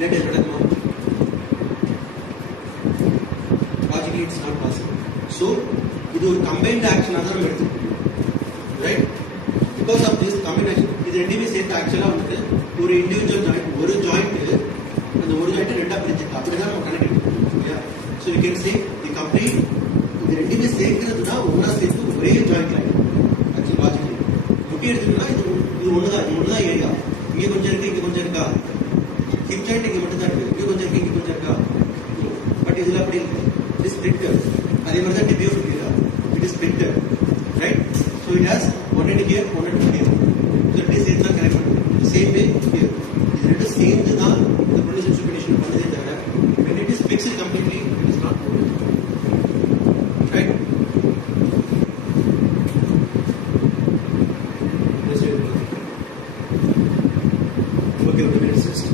இல்லாட்டி நடக்குமா? Logically it's not possible. So இது ஒரு கம்பைன்ட் ஆக்ஷனாக தான் நம்ம எடுத்துக்கணும், right? Because of this combined action இது ரெண்டுமே சேர்த்து ஆக்சுவலாக வந்துட்டு ஒரு இண்டிவிஜுவல் ஜாயிண்ட், ஒரு ஜாயிண்ட் அந்த ஒரு ஜாயிண்ட் ரெண்டா பிரிஞ்சிருக்கு, அப்படிதான் நம்ம கனெக்ட் எடுத்துக்கணும் இல்லையா? So you can say the complete இது ரெண்டுமே சேர்க்கிறதுனா ஒன்னா சேர்த்து ஒரே ஜாயிண்ட் லைன் ஆக்சுவலி லாஜிக்கலி. எப்படி எடுத்துக்கணும்னா இது ஒண்ணுதான் ஏரியா. இங்க கொஞ்சம் இருக்கு, இங்க கொஞ்சம் இருக்கா? ஹிப் ஜாயிண்ட் இங்க மட்டும் தான் இருக்கு, இங்க கொஞ்சம் இருக்கு, இங்க கொஞ்சம் இருக்கா? பட் இதுல அப்படி இருக்கு, இட் இஸ் ஸ்பிளிட்டட். அதே மாதிரி தான் டிபி of area, it is splitted, right? So it has one end here, one end here. So ரெண்டு சேர்த்து தான் கனெக்ட் பண்ணுது, சேம் வே ஹியர். இது ரெண்டும் சேர்ந்து தான் இந்த ப்ரொடியூசர் சூப்பர்விஷன் பண்ணதே தவிர when it is fixed completely it is not moving, right? Okay, let's just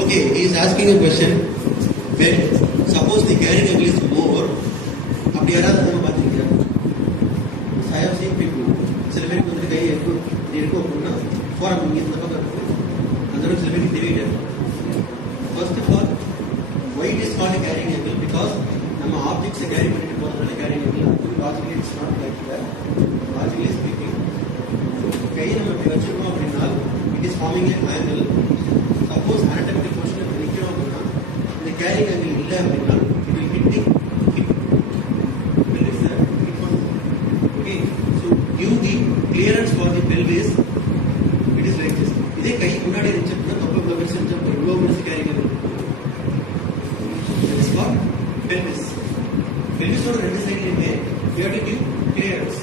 okay, he is asking a question. When suppose the carrying angle is more, அப்படி யாராவது நம்ம பார்த்துருக்கீங்க? I have seen people. சில பேருக்கு வந்து கை இருக்கும், இது இருக்கும் அப்படின்னா ஃபோரம் இங்கே இந்த பக்கம் இருக்கு, அந்த அளவுக்கு சில பேருக்கு தெரியல. First of all why it is called a carrying angle? Because நம்ம ஆப்ஜெக்ட்ஸை கேரி பண்ணிட்டு போகிறதுனால carrying angle. Logically it's not like that. Logically speaking, கையை நம்ம இப்படி வச்சிருக்கோம் அப்படின்னா it is forming an angle. Suppose anatomical portion of நிற்கிறோம் அப்படின்னா இந்த கேரிங் ஆங்கிள் இல்லை அப்படின்னா it will hit the hip. Pelvis hip on. Okay, so give the clearance for the pelvis. It is like this. இதே கை முன்னாடி இருந்துச்சு அப்படின்னா தொப்பை பெருசு அப்போ இவ்வளோ பெருசு carrying angle. That is called pelvis. Pelvisoட ரெண்டு சைட்லையுமே you have to give clearance.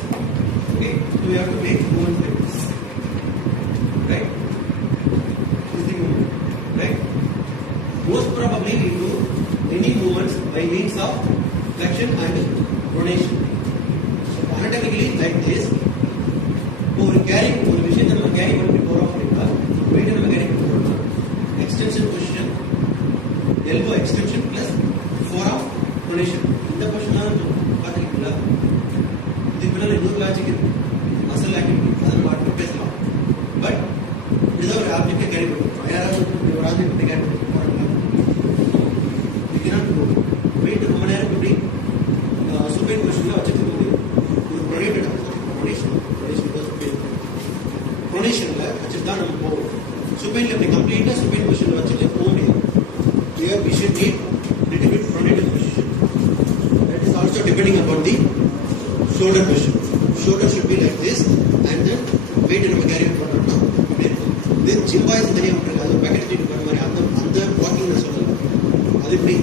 Okay, so you have to make movement pelvis. Right? Right? Most probably we do any movements by means of flexion and pronation. So anatomically like this, ஒரு விஷயத்தை நம்ம கேரி பண்ணிட்டு போறோம் அப்படின்னா வெயிட் நம்ம கேரி பண்ணிட்டு போறோம். Extension position, elbow extension plus forearm pronation. இந்த பொசிஷன் தான் பார்த்துருக்கீங்களா? இதுக்கு பின்னால் இன்னொரு லாஜிக் இருக்கு, மசில் ஆக்டிவிட்டி, அதை நம்ம அடுத்து பேசலாம். பட் இதுதான் ஒரு ஆப்ஜெக்டை கேரி பண்ணுறோம். யாராவது ஒரு ஆப்ஜெக்ட் கேரி பண்ணிட்டு போறாங்க, வெயிட் ரொம்ப நேரம் இப்படி சுப்பைன் பொசிஷன்ல வச்சுட்டு போக முடியும். ஒரு ப்ரொனேஷன்ல வச்சுட்டு தான் நம்ம போவோம். சுப்பைன்ல இப்படி கம்ப்ளீட்டா சுப்பைன் பொசிஷன்ல வச்சுட்டு போக முடியாது. Here we should need little bit pronated position. That is also depending upon the shoulder position. Shoulder should be like this, and then weight நம்ம கேரி பண்ணோம்னா இப்படி இருக்கும். இது ஜிம் பாய்ஸ் தனியாக விட்டுருக்கு, அது பேக்கெட் தூக்கிட்டு போகிற மாதிரி அந்த வாக்கிங் நான் சொல்லலாம். அது இப்படி,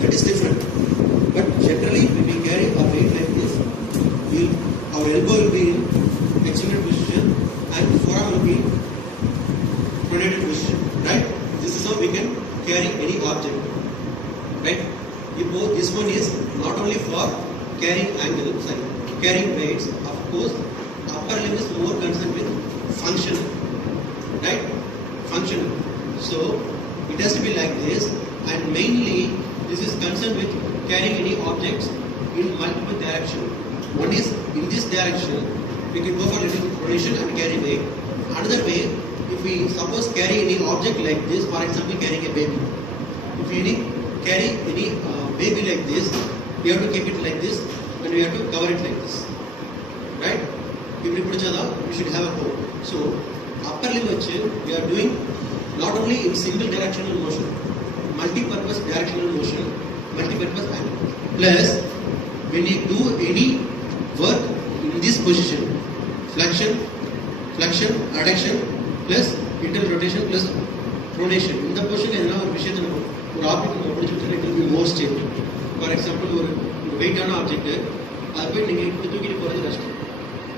that is different. But generally when we carry our weight like this, our elbow will be in extended position and forearm will be in pronated position, right? This is how we can carry any object, right? This one is not only for carrying carrying weights. Of course, upper limb is more concerned with function, right? Functional. So it has to be like this, and mainly this is concerned with carrying any objects in multiple directions. One is in this direction, we can go for little pronation and carry weight. Another way, if we suppose carry any object like this, for example carrying a baby. If we carry any baby like this, we have to keep it like this and we have to cover it like this, right? If we should have a hole. So upper limb we are doing not only in single directional motion, multi-purpose directional motion, multi-purpose angle. Plus when you do any work in this position, flexion, adduction plus internal rotation plus pronation. இந்த பொசிஷன் எதனா ஒரு விஷயத்தை நம்ம ஒரு ஆப்ஜெக்ட் நம்ம பிடிச்சிட்டு it will more stable. For example ஒரு வெயிட்டான ஆப்ஜெக்ட் அதை போய் நீங்கள் தூக்கிட்டு போகிறது கஷ்டம்.